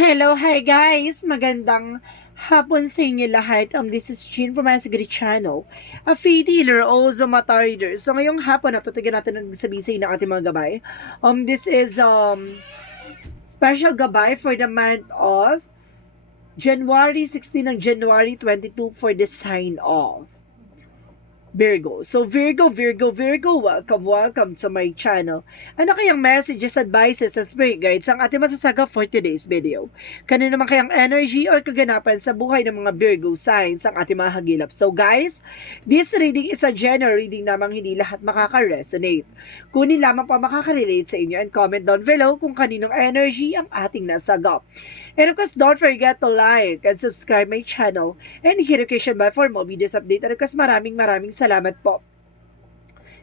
Hello, hi guys! Magandang hapon sa inyo lahat. This is Jean from Asagri Channel, a faith healer, also mata reader. So ngayong hapon, natutugyan natin ng sabi ng ating mga gabay. This is special gabay for the month of January 16 ng January 22 for the sign of Virgo. So Virgo, welcome to my channel. Ano kayang messages, advices, and spirit guides ang ating masasaga for today's video? Kanino naman kayang energy or kaganapan sa buhay ng mga Virgo signs ang ating mga hagilap? So guys, this reading is a general reading namang hindi lahat makaka-resonate. Kunin lamang pa makaka-relate sa inyo and comment down below kung kaninong energy ang ating nasagap. And of course, don't forget to like and subscribe my channel and hit notification bell for more videos update. And of course, maraming salamat po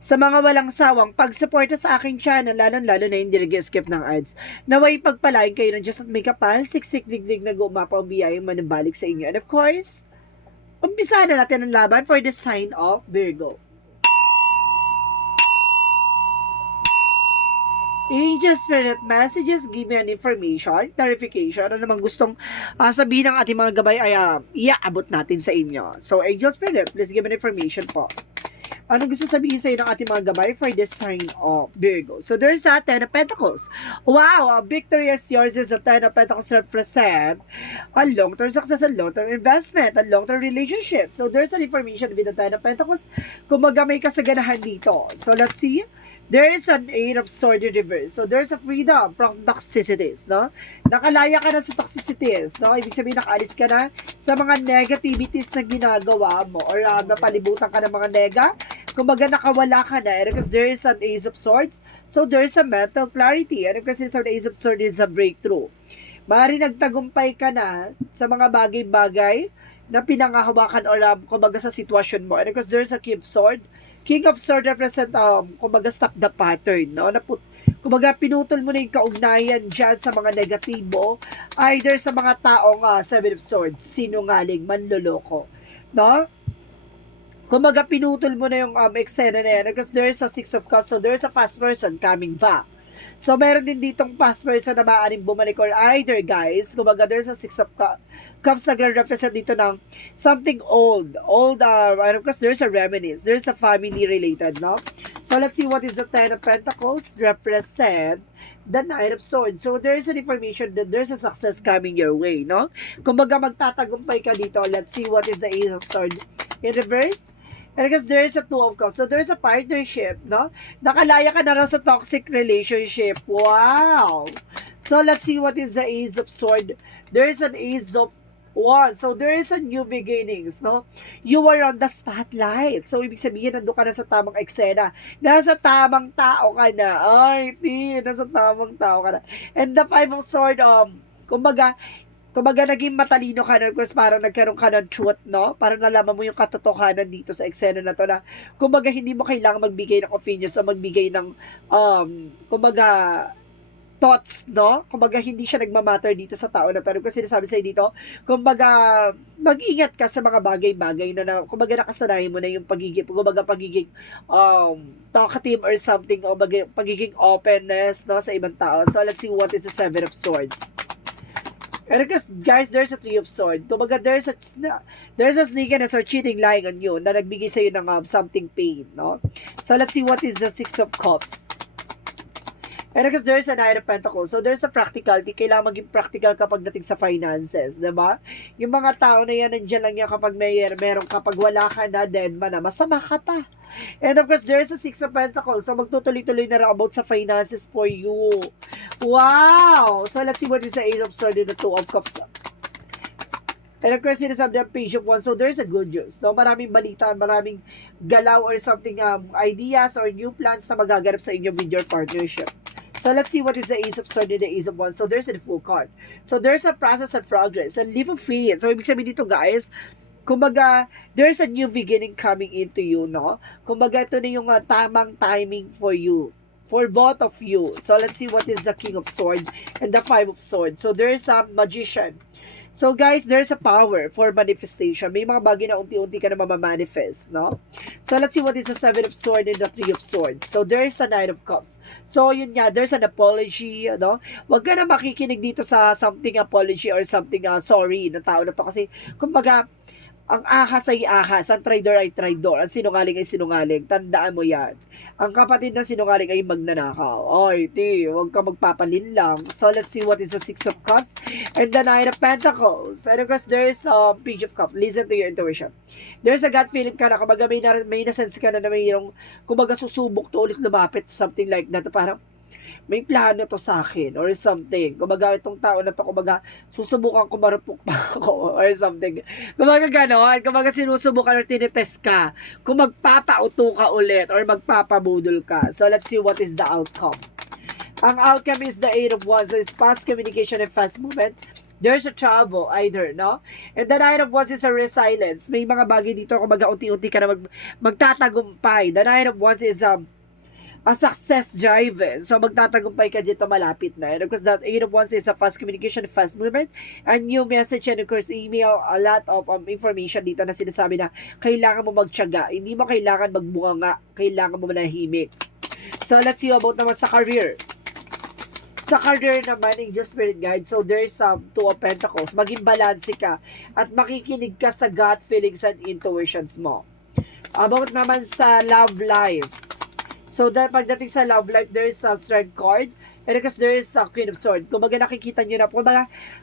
sa mga walang sawang pagsuporta sa aking channel, lalo na hindi nag-skip ng ads. Naway pagpalain kayo ng Diyos at may kapal, siksik digdig na gumapa ang biyayang manubalik sa inyo. And of course, umpisa na natin ang laban for the sign of Virgo. Angel Spirit Messages, give me an information, clarification, ano namang gustong sabihin ng ating mga gabay ay iaabot natin sa inyo. So, Angel Spirit, please give me an information po. Anong gusto sabihin sa inyo ng ating mga gabay for this sign of Virgo? So, there's a Ten of Pentacles. Wow! Victory is yours is a Ten of Pentacles represent a long-term success, a long-term investment, a long-term relationship. So, there's an information with the Ten of Pentacles. Kumaga may kasaganahan dito. So, let's see. There is an Eight of Swords in reverse. So, there's a freedom from toxicities, no? Nakalaya ka na sa toxicities, no? Ibig sabihin, nakaalis ka na sa mga negativities na ginagawa mo or napalibutan ka ng mga nega. Kumbaga, nakawala ka na. And because there is an Ace of Swords, so there's a mental clarity. And because the Ace of Swords is a breakthrough. Maaari nagtagumpay ka na sa mga bagay-bagay na pinangahawakan or kumbaga sa sitwasyon mo. And because there's a King of Swords, King of Swords represent, kumbaga, stop the pattern, no? Kumbaga, pinutol mo na yung kaugnayan dyan sa mga negatibo, either sa mga taong Seven of Swords, sinungaling, manloloko, no? Kumbaga, pinutol mo na yung eksena na yan because there's a Six of Cups, so there's a fast person coming back. So, meron din ditong past person na maaaring bumalik or either, guys, kumbaga, there's a Six of Cups na represent dito ng something old, and of course, there's a reminiscence, there's a family related, no? So, let's see what is the Ten of Pentacles represent the Knight of Swords. So, there's an information that there's a success coming your way, no? Kumbaga, magtatagumpay ka dito. Let's see what is the Ace of Swords in reverse. And because there is a Two of Cups. So, there's a partnership, no? Nakalaya ka na rin sa toxic relationship. Wow! So, let's see what is the Ace of Swords. There is an Ace of Wands. So, there is a new beginnings, no? You are on the spotlight. So, ibig sabihin, nandun ka na sa tamang eksena. Nasa tamang tao ka na. Ay, nasa tamang tao ka na. And the Five of Swords, kumbaga, naging matalino ka na, because parang nagkaroon ka ng truth, no? Parang nalaman mo yung katotohanan dito sa eksena na to na, kumbaga, hindi mo kailangan magbigay ng opinions o magbigay ng, kumbaga, thoughts, no? Kumbaga, hindi siya nagmamatter dito sa tao na to. Kasi sinasabi sa'yo dito, kumbaga, mag-ingat ka sa mga bagay-bagay na kumbaga, nakasanayan mo na yung pagiging talkative or something, o pagiging openness, no, sa ibang tao. So, let's see what is the Seven of Swords. And because, guys, there's a Three of Swords. Kumbaga, there's a sneakiness or cheating lying on you na nagbigay sa'yo ng something pain, no? So, let's see what is the Six of Cups. And because there's a Nine of Pentacles, so there's a practicality. Kailangan maging practical kapag dating sa finances, diba? Yung mga tao na yan, nandiyan lang yan kapag meron, kapag wala ka na, then masama ka pa. And of course, there's a Six of Pentacles. So, magtutuloy-tuloy na about sa finances for you. Wow! So, let's see what is the Ace of Swords and the Two of Cups. And of course, sinasabi ng Page of Wands. So, there's a good news. No? Maraming balita, maraming galaw or something, ideas or new plans na magaganap sa inyo with your partnership. So, let's see what is the Ace of Swords and the Ace of Wands. So, there's a full card. So, there's a process and progress. And leap of faith. So, ibig sabihin dito, guys, kumbaga, there's a new beginning coming into you, no? Kumbaga, ito na yung tamang timing for you. For both of you. So, let's see what is the King of Swords and the Five of Swords. So, there's a magician. So, guys, there's a power for manifestation. May mga bagay na unti-unti ka na mamamanifest, no? So, let's see what is the Seven of Swords and the Three of Swords. So, there's a Knight of Cups. So, yun nga, there's an apology, ano? Huwag ka na makikinig dito sa something apology or something sorry na tao na to. Kasi, kumbaga, ang ahas ay ahas, ang traidor ay traidor, ang sinungaling ay sinungaling. Tandaan mo yan. Ang kapatid ng sinungaling ay magnanakaw. Oy, huwag ka magpapalin lang. So, let's see what is the Six of Cups and the Nine of Pentacles. And of course, there's Page of Cups. Listen to your intuition. There's a gut feeling ka na, kumbaga may na-sense ka na mayroong, kumbaga susubok to ulit lumapit, something like that. Parang, may plano to sa akin or something. Kumbaga itong tao na to, kumbaga susubukan ko marupok pa ako or something. Kumbaga ganon, kumbaga sinusubukan or tinitest ka kung magpapauto ka ulit or magpapabudol ka. So let's see what is the outcome. Ang outcome is the Eight of Wands. So it's fast communication and fast movement. There's a travel either, no? And the Nine of Wands is a resilience. May mga bagay dito, kumbaga unti-unti ka na magtatagumpay. The Nine of Wands is a success driven. So, magtatagumpay ka dito malapit na. And of course, that Eight of Wands is a fast communication, fast movement, and new message, and of course, email, a lot of information dito na sinasabi na kailangan mo magtiyaga. Hindi mo kailangan magbunganga. Kailangan mo manahimik. So, let's see about naman sa career. Sa career naman, Angel Spirit Guide, so there's Two of Pentacles. Maging balanse ka at makikinig ka sa gut feelings and intuitions mo. About naman sa love life. So, pagdating sa love life, there is a Strength card. And because there is a Queen of Swords. Kumbaga nakikita nyo na,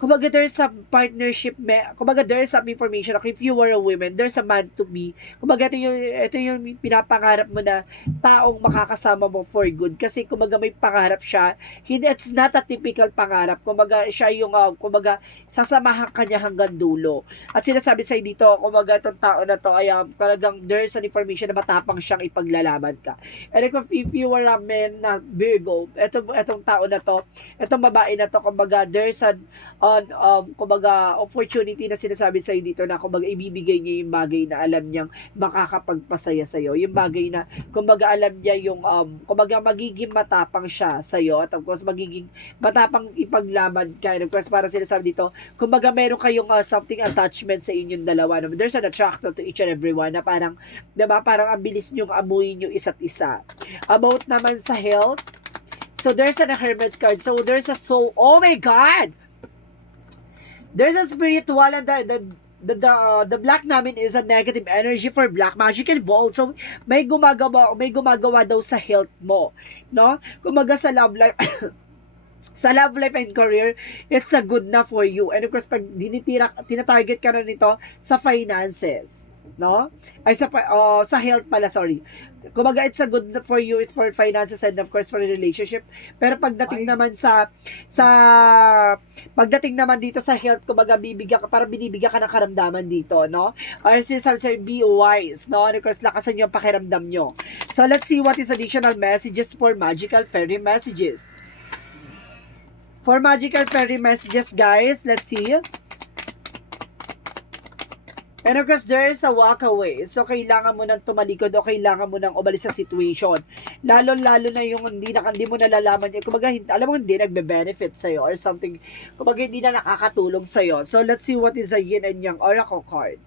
kumbaga there is some partnership, kumbaga there is some information. Like if you were a woman, there's a man to be. Kumbaga ito yung pinapangarap mo na taong makakasama mo for good. Kasi kumbaga may pangarap siya. It's not a typical pangarap. Kumbaga siya yung, kumbaga sasamahan kanya hanggang dulo. At sinasabi sa'yo dito, kumbaga itong tao na to ay talagang there's an information na matapang siyang ipaglalaban ka. And if you were a man na Virgo, itong tao na to, itong babae na to, kumbaga there's kumbaga opportunity na sinasabi sa iyo dito na kumbaga ibibigay niya yung bagay na alam niyang makakapagpasaya sa iyo. Yung bagay na kumbaga alam niya yung kumbaga magiging matapang siya sa iyo at of course magiging matapang ipaglaban ka. And of course para sinasabi dito, kumbaga meron kayong something attachment sa inyong dalawa. There's an attraction to each and everyone na parang, diba, parang ang bilis niyong amuyin yung isa't isa. About naman sa health, so there's a Hermit card. So there's a soul. Oh my God! There's a spiritual and the black namin is a negative energy for black magic involved. So may gumagawa daw sa health mo, no? Kumaga sa love life sa love life and career, it's a good na for you. And of course pag tinatarget ka na nito sa finances, no? Ay sa health pala, sorry. Kumbaga it's a good for you, it's for finances and of course for relationship. Pero pagdating naman pagdating naman dito sa health, kumbaga binibigyan ka ng karamdaman dito, no? Or sinasabi sa'yo, be wise, no? And of course lakasan nyo ang pakiramdam nyo. So let's see what is additional messages for magical fairy messages. For magical fairy messages, guys, let's see. And of course, there is a walk away. So, kailangan mo nang tumalikod o kailangan mo nang umalis sa situation. Lalo na yung hindi mo nalalaman yun. Kumbaga, alam mo, hindi nagbe-benefit sa'yo or something. Kumbaga, hindi na nakakatulong sa'yo. So, let's see what is a Yin and Yang Oracle card.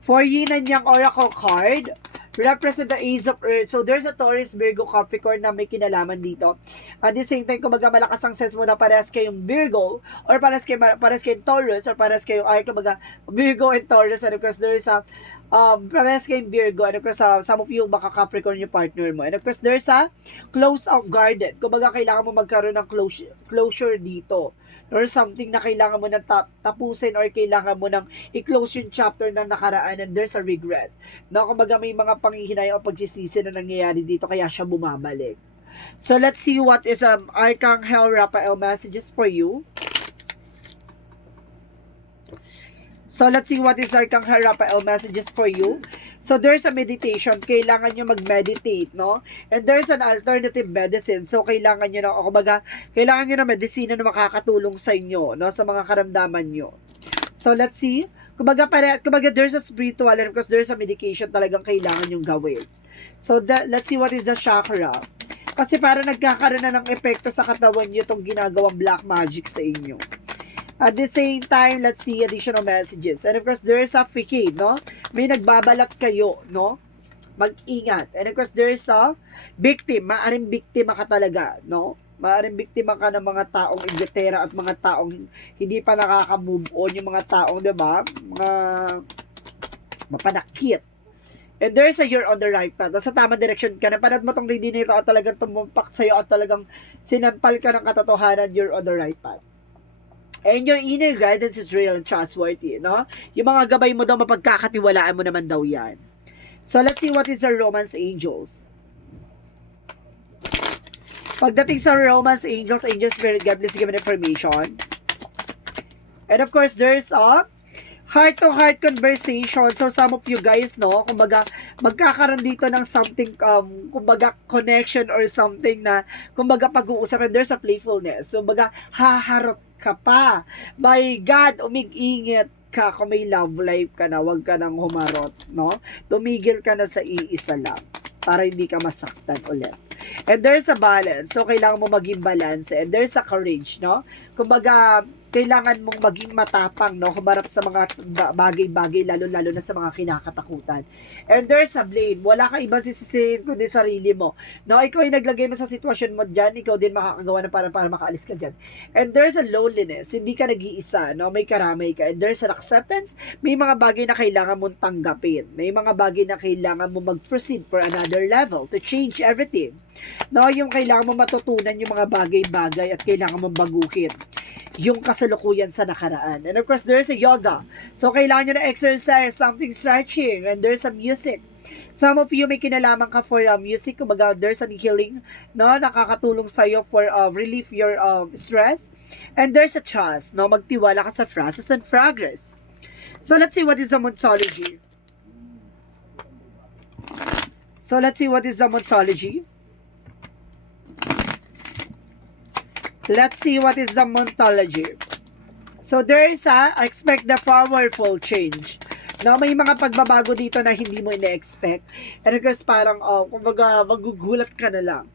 For Yin and Yang Oracle card, represent the Ace of Earth. So, there's a Taurus, Virgo, Capricorn na may kinalaman dito. At the same time, kumbaga malakas ang sense mo na parehas kayong Virgo, or parehas kayong Taurus, or parehas kayong, kumbaga, Virgo and Taurus. And of course, there is a, parehas kayong Virgo. And of course, some of you, baka Capricorn yung partner mo. And of course, there's a close of guarded. Kumbaga, kailangan mo magkaroon ng closure dito. Or something na kailangan mo nang tapusin or kailangan mo nang i-close yung chapter na nakaraan and there's a regret. No, kumbaga may mga panghihinay o pagsisisi na nangyayari dito kaya siya bumabalik. So let's see what is Archangel Raphael messages for you. So let's see what is Archangel Raphael messages for you. So, there's a meditation. Kailangan nyo mag-meditate, no? And there's an alternative medicine. So, kailangan nyo na, kailangan nyo na medicine na makakatulong sa inyo, no? Sa mga karamdaman nyo. So, let's see. Kumbaga, there's a spiritual and of course, there's a medication talagang kailangan nyong gawin. So, let's see what is the chakra. Kasi para nagkakaroon na ng epekto sa katawan nyo itong ginagawang black magic sa inyo. At the same time, let's see additional messages. And of course, there is a facade, no? May nagbabalat kayo, no? Mag-ingat. And of course, there is a victim. Maaring biktima ka talaga, no? Maaring biktima ka ng mga taong ingatera at mga taong hindi pa nakaka-move on. Yung mga taong, di ba? Mga mapanakit. And there's a you're on the right path. Nasa tamang direction ka. Napanood mo tong reading nito at talagang tumumpak sa'yo at talagang sinampal ka ng katotohanan, you're on the right path. And your inner guidance is real and trustworthy, no? Yung mga gabay mo daw, mapagkakatiwalaan mo naman daw yan. So, let's see what is the romance angels. Pagdating sa romance angels, angel spirit, God bless, give me information. And of course, there's a heart-to-heart conversation. So, some of you guys, no, kumbaga, magkakaroon dito ng something, kumbaga, connection or something na, kumbaga, pag-uusap, and there's a playfulness. So, kumbaga, haharap ka pa. My God, umig-ingit ka kung may love life ka na, huwag ka nang humarot, no? Tumigil ka na sa iisa lang para hindi ka masaktan ulit. And there's a balance. So, kailangan mo maging balance. And there's a courage, no? Kumbaga, kailangan mong maging matapang, no? Humarap sa mga bagay-bagay, lalo-lalo na sa mga kinakatakutan. And there's a blame. Wala ka ibang sisisihin kundi sarili mo. No, ikaw ay naglagay mo sa sitwasyon mo dyan, ikaw din makakagawa na para makaalis ka dyan. And there's a loneliness. Hindi ka nag-iisa, no? May karamay ka. And there's an acceptance. May mga bagay na kailangan mong tanggapin. May mga bagay na kailangan mo mag-proceed for another level to change everything. No, yung kailangan mo matutunan yung mga bagay-bagay at kailangan mong baguhin yung kasalukuyan sa nakaraan. And of course, there's a yoga. So, kailangan nyo na exercise, something stretching, and there's a music. Some of you may kinalaman ka for music, kumbaga there's a healing, no, nakakatulong sa'yo for relieve your stress. And there's a trust, no, magtiwala ka sa process and progress. So, let's see what is the Moontology. So, let's see what is the Moontology. Let's see what is the Moontology. So, there is expect the powerful change. No, may mga pagbabago dito na hindi mo ina-expect. And of course, parang, kumbaga, magugulat ka na lang.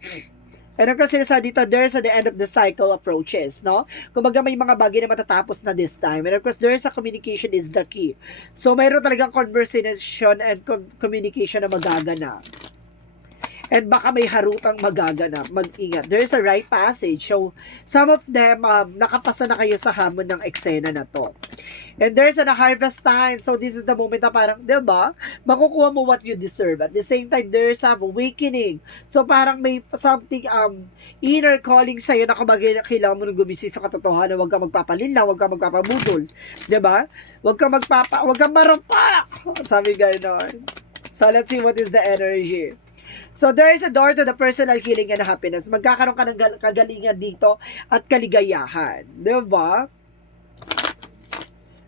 And of course, sinasabi dito, there's the end of the cycle approaches, no? Kumbaga, may mga bagay na matatapos na this time. And of course, there's a communication is the key. So, mayroon talagang conversation and communication na magaganap. And baka may harutang magaganap. Mag-ingat. There's a right passage. So, some of them, nakapasa na kayo sa hamon ng eksena na to. And there's a harvest time. So, this is the moment na parang, diba? Makukuha mo what you deserve. At the same time, there's a awakening. So, parang may something, inner calling sa'yo na kumagay na kailangan mo nang gumising sa katotohanan. Huwag ka magpapalinlang, huwag ka magpapabudol. Diba? Huwag kang marumpak. Sabi gano'n. So, let's see what is the energy. So, there is a door to the personal healing and happiness. Magkakaroon ka ng kagalingan dito at kaligayahan. Diba?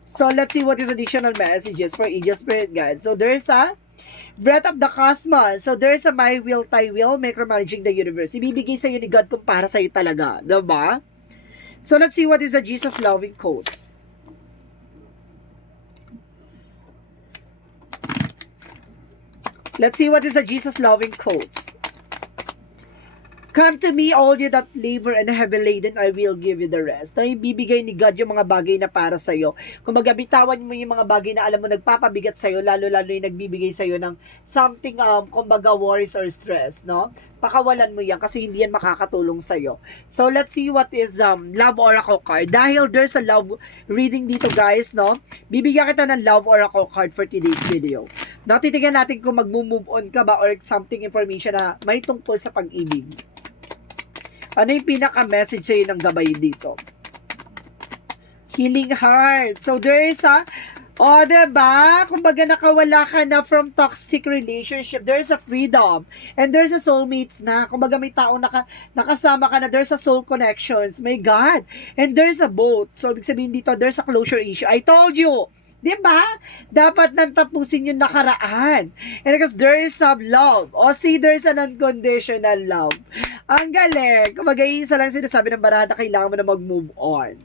So, let's see what is additional messages for Angel Spirit Guide. So, there's a breath of the cosmos. So, there's a my will, thy will, micromanaging the universe. Ibibigay sa'yo ni God kung para sa'yo talaga. Diba? So, let's see what is the Jesus loving quotes. Let's see what is the Jesus loving quotes. Come to me, all you that labor and heavy laden, I will give you the rest. Na ibibigay ni God yung mga bagay na para sa'yo. Kung magabitawan mo yung mga bagay na alam mo nagpapabigat sa'yo, lalo-lalo yung nagbibigay sa'yo ng something, kumbaga worries or stress, no? Pakawalan mo yan kasi hindi yan makakatulong sa'yo. So, let's see what is Love Oracle card. Dahil there's a love reading dito, guys, no? Bibigyan kita ng Love Oracle card for today's video. No, titignan natin kung mag-move on ka ba or something information na may tungkol sa pag-ibig. Ano yung pinaka-message sa'yo ng gabay dito? Healing heart. So, there is diba? Kumbaga nakawala ka na from toxic relationship. There's a freedom. And there's a soulmates na. Kumbaga may tao nakasama ka na. There's a soul connections. My God. And there's a boat. So, ibig sabihin dito, there's a closure issue. I told you. Diba? Dapat nang tapusin yung nakaraan. And because there is some love. O see, there's an unconditional love. Ang galing. Kumbaga, isa lang sinasabi ng barada, kailangan mo na mag-move on.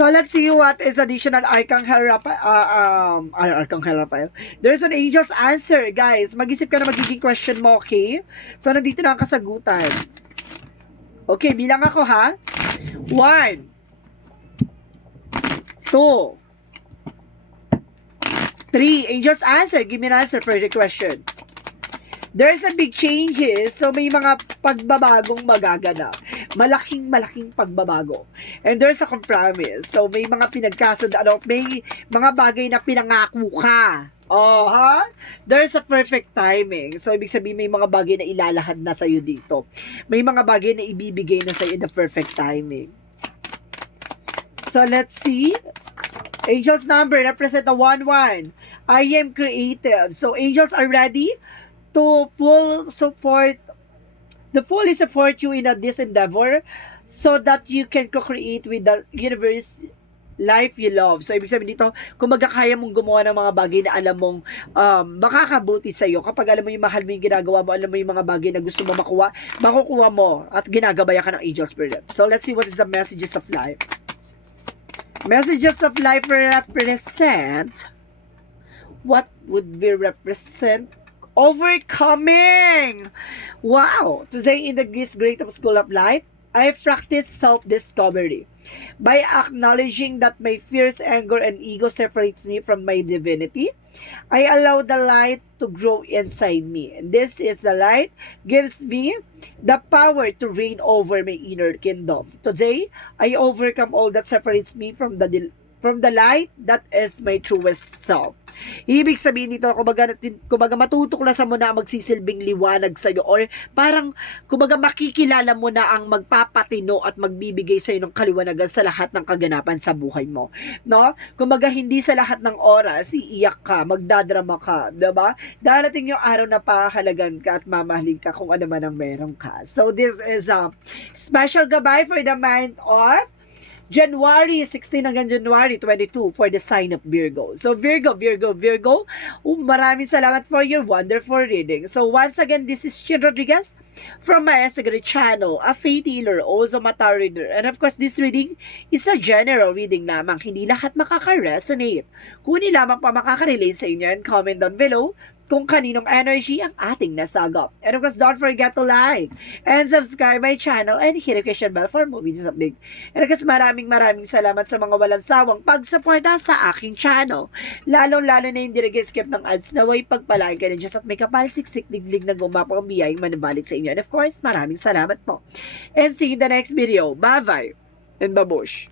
So, let's see what is additional Archangel Raphael. There's an angel's answer, guys. Mag-isip ka na magiging question mo, okay? So, nandito na ang kasagutan. Okay, bilang ako, ha? 1, 2, 3. Angels answer. Give me an answer for the question. There's a big changes. So, may mga pagbabagong magaganap. Malaking pagbabago. And there's a compromise. So, may mga pinagkasundaan. May mga bagay na pinangako ka. Oh, ha? There's a perfect timing. So, ibig sabihin, may mga bagay na ilalahad na sa'yo dito. May mga bagay na ibibigay na sa'yo in the perfect timing. So, let's see. Angels number represent the 1-1. I am creative. So, angels are ready to full support, the fully support you in this endeavor so that you can co-create with the universe life you love. So, ibig sabihin dito, kung magkakaya mong gumawa ng mga bagay na alam mong makakabuti sa'yo, kapag alam mo yung mahal mo yung ginagawa mo, alam mo yung mga bagay na gusto mo makukuha mo at ginagabaya ka ng angel spirit. So, let's see what is the messages of life. Messages of life represent, what would we represent? Overcoming! Wow! Today in the Great of School of Life, I practice self-discovery. By acknowledging that my fears, anger, and ego separates me from my divinity, I allow the light to grow inside me. And this is the light gives me the power to reign over my inner kingdom. Today, I overcome all that separates me from the light that is my truest self. Ibig sabihin dito, kumbaga matutuklasan mo na ang magsisilbing liwanag sa'yo, or parang kumbaga makikilala mo na ang magpapatino at magbibigay sa'yo ng kaliwanagan sa lahat ng kaganapan sa buhay mo. No? Kumbaga hindi sa lahat ng oras iiyak ka, magdadrama ka, diba? Darating yung araw na pahalagan ka at mamahalin ka kung ano man ang meron ka. So this is a special gabay for the month of January 16 hanggang January 22 for the sign of Virgo. So Virgo, maraming salamat for your wonderful reading. So once again, this is Chin Rodriguez from my Instagram channel, a faith healer, also mata reader. And of course, this reading is a general reading lamang. Hindi lahat makaka-resonate. Kung lamang pa makaka-relate sa inyo, and comment down below kung kaninong energy ang ating nasagap. And of course, don't forget to like and subscribe my channel and hit the notification bell for more videos update. And of course, maraming salamat sa mga walang sawang pagsuporta sa aking channel. Lalo-lalo na hindi nag-skip ng ads, naway pagpalain kayo ng Diyos at may kapal-siksik diglig na gumapang biyayang manabalik sa inyo. And of course, maraming salamat po. And see you in the next video. Bye-bye and babush!